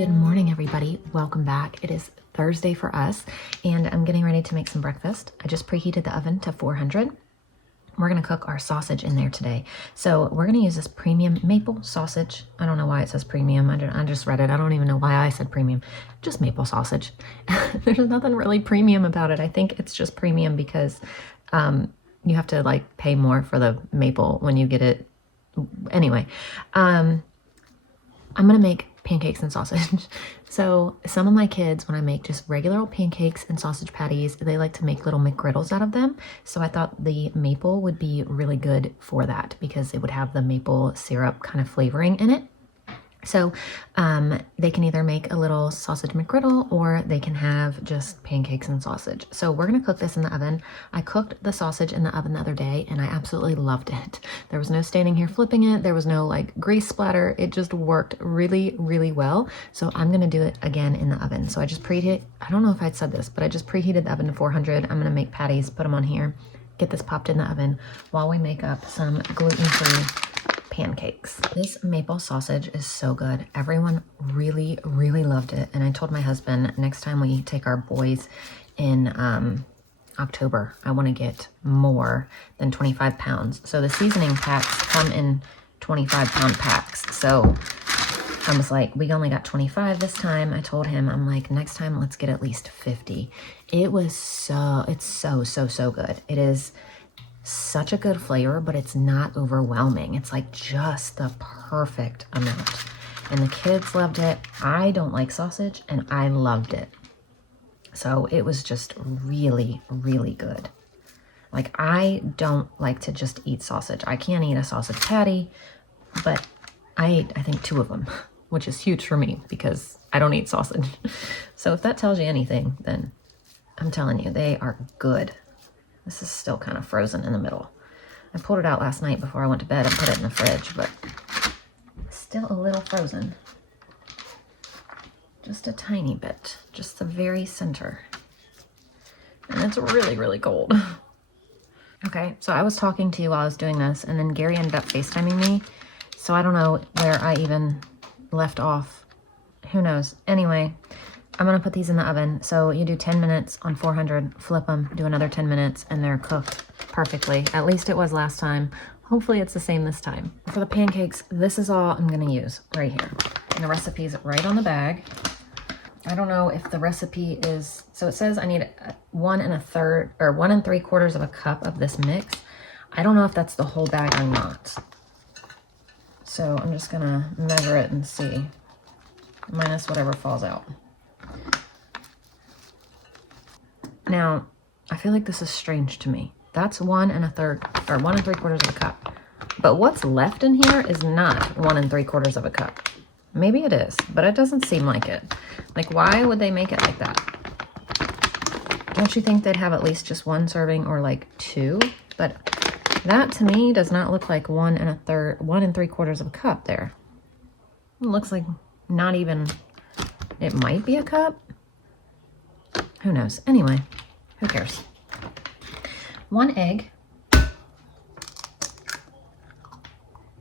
Good morning, everybody. Welcome back. It is Thursday for us, and I'm getting ready to make some breakfast. I just preheated the oven to 400. We're going to cook our sausage in there today. So we're going to use this premium maple sausage. I don't know why it says premium. I just read it. I don't even know why I said premium. Just maple sausage. There's nothing really premium about it. I think it's just premium because you have to like pay more for the maple when you get it. Anyway, I'm going to make pancakes and sausage. So some of my kids, when I make just regular old pancakes and sausage patties, they like to make little McGriddles out of them. So I thought the maple would be really good for that because it would have the maple syrup kind of flavoring in it. So they can either make a little sausage McGriddle or they can have just pancakes and sausage. So we're going to cook this in the oven. I cooked the sausage in the oven the other day and I absolutely loved it. There was no standing here flipping it. There was no like grease splatter. It just worked really, really well. So I'm going to do it again in the oven. So I just preheated, I don't know if I'd said this, but I just preheated the oven to 400. I'm going to make patties, put them on here, get this popped in the oven while we make up some gluten-free pancakes. This maple sausage is so good. Everyone really, really loved it. And I told my husband next time we take our boys in October, I want to get more than 25 pounds. So the seasoning packs come in 25-pound packs. So I was like, we only got 25 this time. I told him, I'm like, next time let's get at least 50. It's so good. It is such a good flavor, but it's not overwhelming. It's like just the perfect amount. And the kids loved it. I don't like sausage and I loved it. So it was just really, really good. Like I don't like to just eat sausage. I can't eat a sausage patty, but I ate, I think, 2 of them, which is huge for me because I don't eat sausage. So if that tells you anything, then I'm telling you, they are good. This is still kind of frozen in the middle. I pulled it out last night before I went to bed and put it in the fridge, but still a little frozen. Just a tiny bit, just the very center. And it's really, really cold. Okay, so I was talking to you while I was doing this, and then Gary ended up FaceTiming me. So I don't know where I even left off. Who knows? Anyway, I'm going to put these in the oven. So you do 10 minutes on 400, flip them, do another 10 minutes, and they're cooked perfectly. At least it was last time. Hopefully it's the same this time. For the pancakes, this is all I'm going to use right here. And the recipe's right on the bag. I don't know if the recipe is, so it says I need 1 3/4 cup of this mix. I don't know if that's the whole bag or not. So I'm just going to measure it and see, minus whatever falls out. Now, I feel like this is strange to me. That's 1 3/4 cup. But what's left in here is not 1 3/4 cup. Maybe it is, but it doesn't seem like it. Like, why would they make it like that? Don't you think they'd have at least just 1 serving or like 2? But that to me does not look like 1 3/4 cup there. It looks like not even, it might be a cup. Who knows? Anyway, who cares? 1 egg.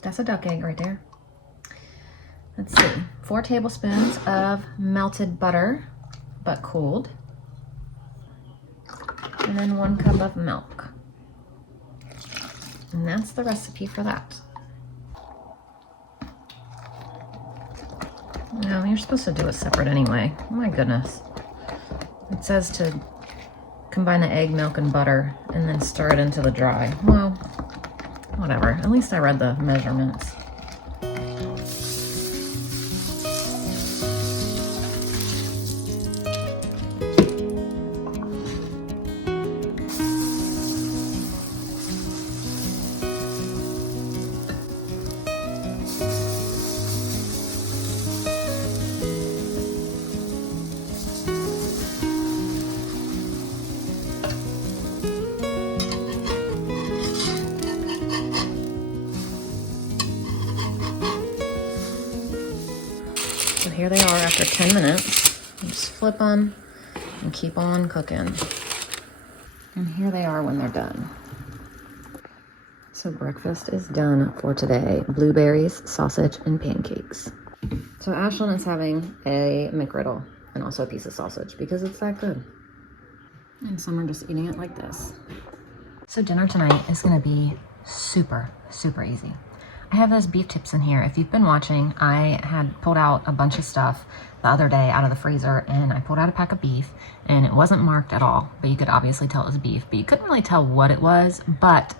That's a duck egg right there. Let's see. 4 tablespoons of melted butter, but cooled. And then 1 cup of milk. And that's the recipe for that. No, you're supposed to do it separate anyway. Oh my goodness. It says to combine the egg, milk, and butter, and then stir it into the dry. Well, whatever. At least I read the measurements. So here they are after 10 minutes. Just flip them and keep on cooking. And here they are when they're done. So breakfast is done for today. Blueberries, sausage, and pancakes. So Ashlyn is having a McGriddle and also a piece of sausage because it's that good. And some are just eating it like this. So dinner tonight is gonna be super, super easy. I have those beef tips in here. If you've been watching, I had pulled out a bunch of stuff the other day out of the freezer, and I pulled out a pack of beef, and it wasn't marked at all, but you could obviously tell it was beef, but you couldn't really tell what it was, but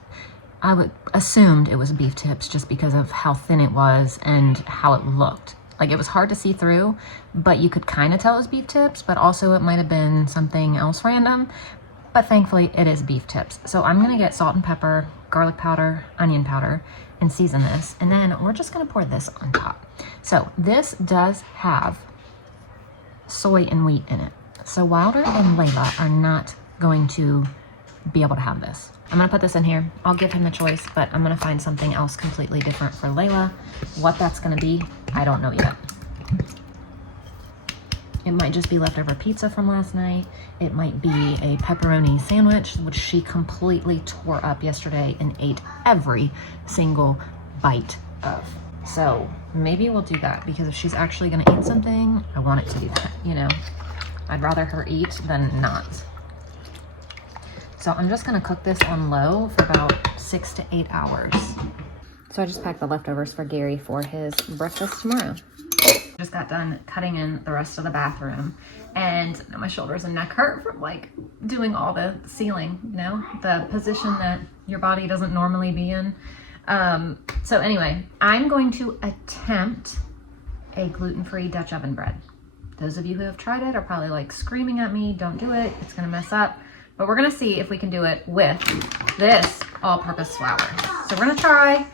I would assumed it was beef tips just because of how thin it was and how it looked. Like, it was hard to see through, but you could kind of tell it was beef tips, but also it might have been something else random. But thankfully it is beef tips. So I'm gonna get salt and pepper, garlic powder, onion powder, and season this. And then we're just gonna pour this on top. So this does have soy and wheat in it. So Wilder and Layla are not going to be able to have this. I'm gonna put this in here. I'll give him the choice, but I'm gonna find something else completely different for Layla. What that's gonna be, I don't know yet. It might just be leftover pizza from last night. It might be a pepperoni sandwich, which she completely tore up yesterday and ate every single bite of. So maybe we'll do that, because if she's actually gonna eat something, I want it to be that, you know? I'd rather her eat than not. So I'm just gonna cook this on low for about 6 to 8 hours. So I just packed the leftovers for Gary for his breakfast tomorrow. Just got done cutting in the rest of the bathroom, and my shoulders and neck hurt from like doing all the sealing, you know, the position that your body doesn't normally be in. So anyway, I'm going to attempt a gluten-free Dutch oven bread. Those of you who have tried it are probably like screaming at me, don't do it, it's gonna mess up. But we're gonna see if we can do it with this all-purpose flour. So we're gonna try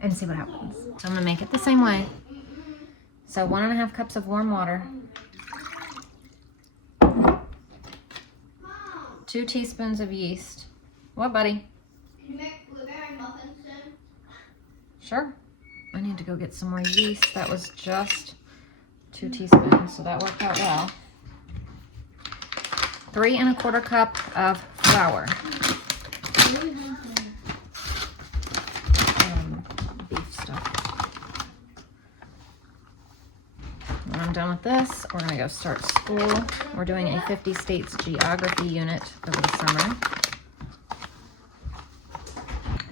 and see what happens. So I'm gonna make it the same way. So 1.5 cups of warm water, 2 teaspoons of yeast. What, buddy? Can you make blueberry muffins soon? Sure. I need to go get some more yeast. That was just 2 teaspoons, so that worked out well. 3¼ cup of flour. Beef stuff. When I'm done with this, we're gonna go start school. We're doing a 50 states geography unit over the summer.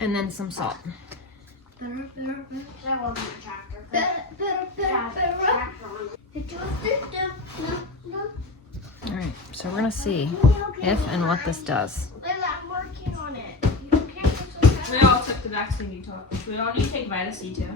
And then some salt. I want my tractor. All right, so we're gonna see if and what this does. I'm working on it. We all took the vaccine you took, which we all need to take Vita C too.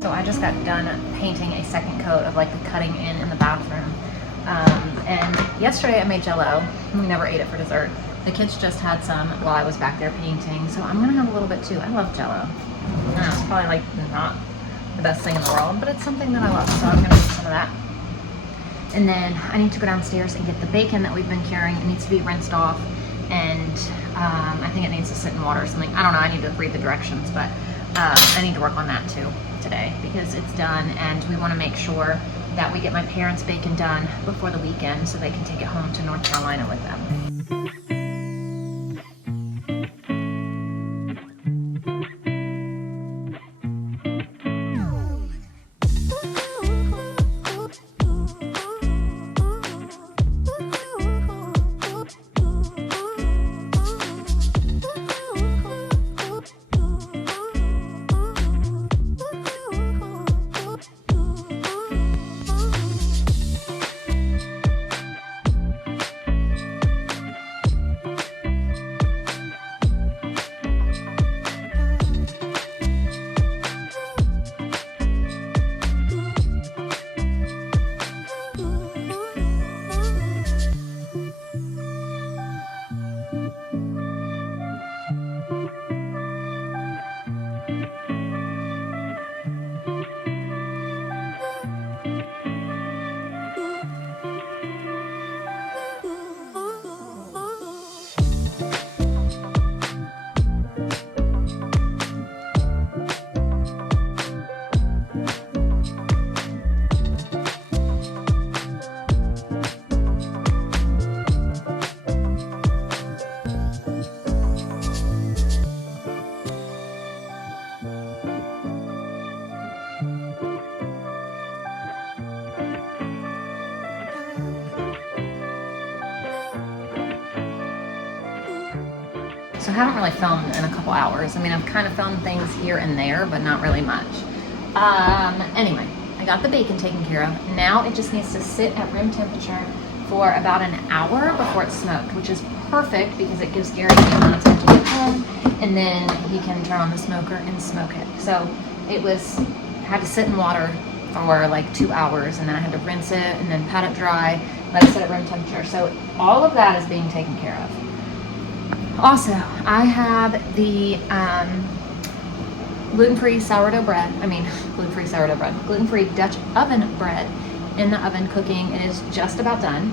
So I just got done painting a second coat of like the cutting in the bathroom. And yesterday I made Jell-O. We never ate it for dessert. The kids just had some while I was back there painting, so I'm gonna have a little bit too. I love Jell-O. It's probably like not the best thing in the world, but it's something that I love, so I'm gonna make some of that. And then I need to go downstairs and get the bacon that we've been curing. It needs to be rinsed off, and I think it needs to sit in water or something. I don't know, I need to read the directions, but I need to work on that too today because it's done, and we want to make sure that we get my parents' bacon done before the weekend so they can take it home to North Carolina with them. So I haven't really filmed in a couple hours. I mean, I've kind of filmed things here and there, but not really much. Anyway, I got the bacon taken care of. Now it just needs to sit at room temperature for about an hour before it's smoked, which is perfect because it gives Gary the amount of time to get home, and then he can turn on the smoker and smoke it. So it had to sit in water for like 2 hours, and then I had to rinse it and then pat it dry, let it sit at room temperature. So all of that is being taken care of. Also, I have the gluten-free Dutch oven bread in the oven cooking. It is just about done.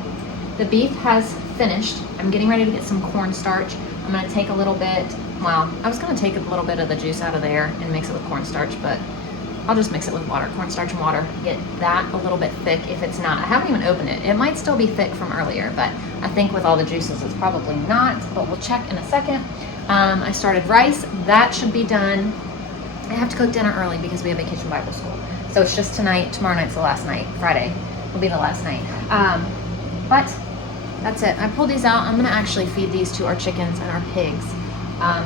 The beef has finished. I'm getting ready to get some cornstarch. I'm going to take a little bit, well, I was going to take a little bit of the juice out of there and mix it with cornstarch, but I'll just mix it with water, cornstarch and water, get that a little bit thick if it's not. I haven't even opened it. It might still be thick from earlier, but I think with all the juices it's probably not, but we'll check in a second. I started rice. That should be done. I have to cook dinner early because we have Vacation Bible School. So it's just tonight. Tomorrow night's the last night. Friday will be the last night. But that's it. I pulled these out. I'm going to actually feed these to our chickens and our pigs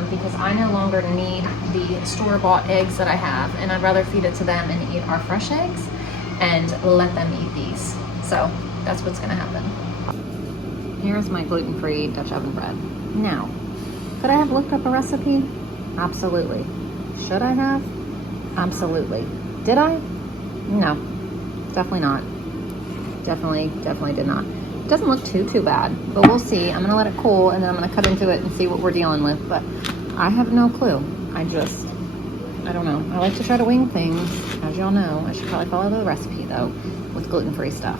because I no longer need the store-bought eggs that I have, and I'd rather feed it to them and eat our fresh eggs and let them eat these. So that's what's going to happen. Here's my gluten-free Dutch oven bread. Now, could I have looked up a recipe? Absolutely. Should I have? Absolutely. Did I? No, definitely not. Definitely did not. It doesn't look too bad, but we'll see. I'm gonna let it cool and then I'm gonna cut into it and see what we're dealing with, but I have no clue. I don't know. I like to try to wing things, as y'all know. I should probably follow the recipe though, with gluten-free stuff.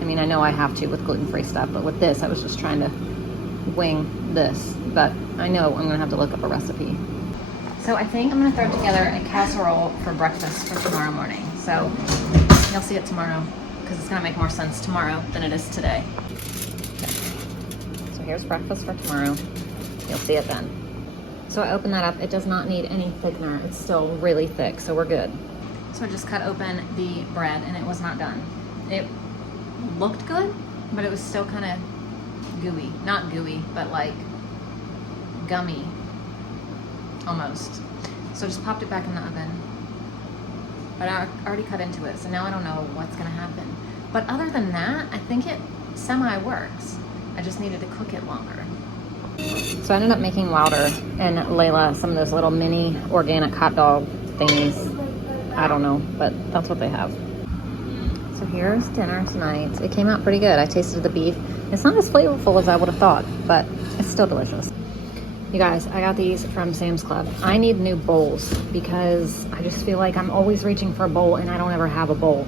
I mean, I know I have to with gluten-free stuff, but with this, I was just trying to wing this, but I know I'm gonna have to look up a recipe. So I think I'm gonna throw together a casserole for breakfast for tomorrow morning. So you'll see it tomorrow because it's gonna make more sense tomorrow than it is today. Okay. So here's breakfast for tomorrow. You'll see it then. So I opened that up. It does not need any thickener. It's still really thick, so we're good. So I just cut open the bread and it was not done. It looked good, but it was still kind of gooey. Not gooey, but like gummy. Almost. So just popped it back in the oven. But I already cut into it, so now I don't know what's gonna happen. But other than that, I think it semi-works. I just needed to cook it longer. So I ended up making Wilder and Layla some of those little mini organic hot dog thingies. I don't know, but that's what they have. So here's dinner tonight. It came out pretty good. I tasted the beef. It's not as flavorful as I would have thought, but it's still delicious. You guys, I got these from Sam's Club. I need new bowls because I just feel like I'm always reaching for a bowl and I don't ever have a bowl.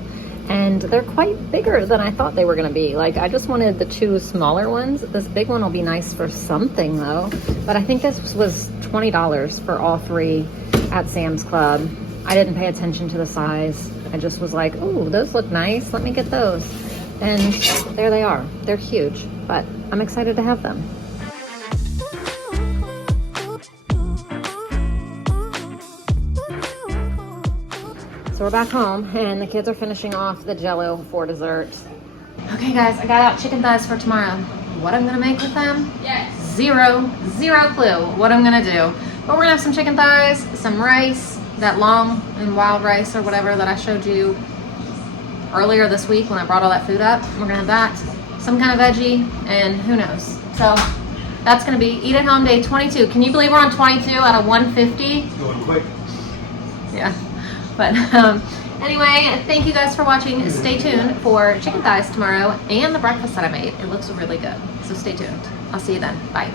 And they're quite bigger than I thought they were gonna be. Like, I just wanted the 2 smaller ones. This big one will be nice for something though. But I think this was $20 for all 3 at Sam's Club. I didn't pay attention to the size. I just was like, oh, those look nice. Let me get those. And there they are. They're huge, but I'm excited to have them. So we're back home and the kids are finishing off the Jell-O for dessert. Okay guys, I got out chicken thighs for tomorrow. What I'm gonna make with them? Yes. Zero clue what I'm gonna do. But we're gonna have some chicken thighs, some rice, that long and wild rice or whatever that I showed you earlier this week when I brought all that food up. We're gonna have that, some kind of veggie, and who knows. So that's gonna be Eat at Home Day 22. Can you believe we're on 22 out of 150? It's going quick. Yeah. But anyway, thank you guys for watching. Stay tuned for chicken thighs tomorrow and the breakfast that I made. It looks really good. So stay tuned. I'll see you then. Bye.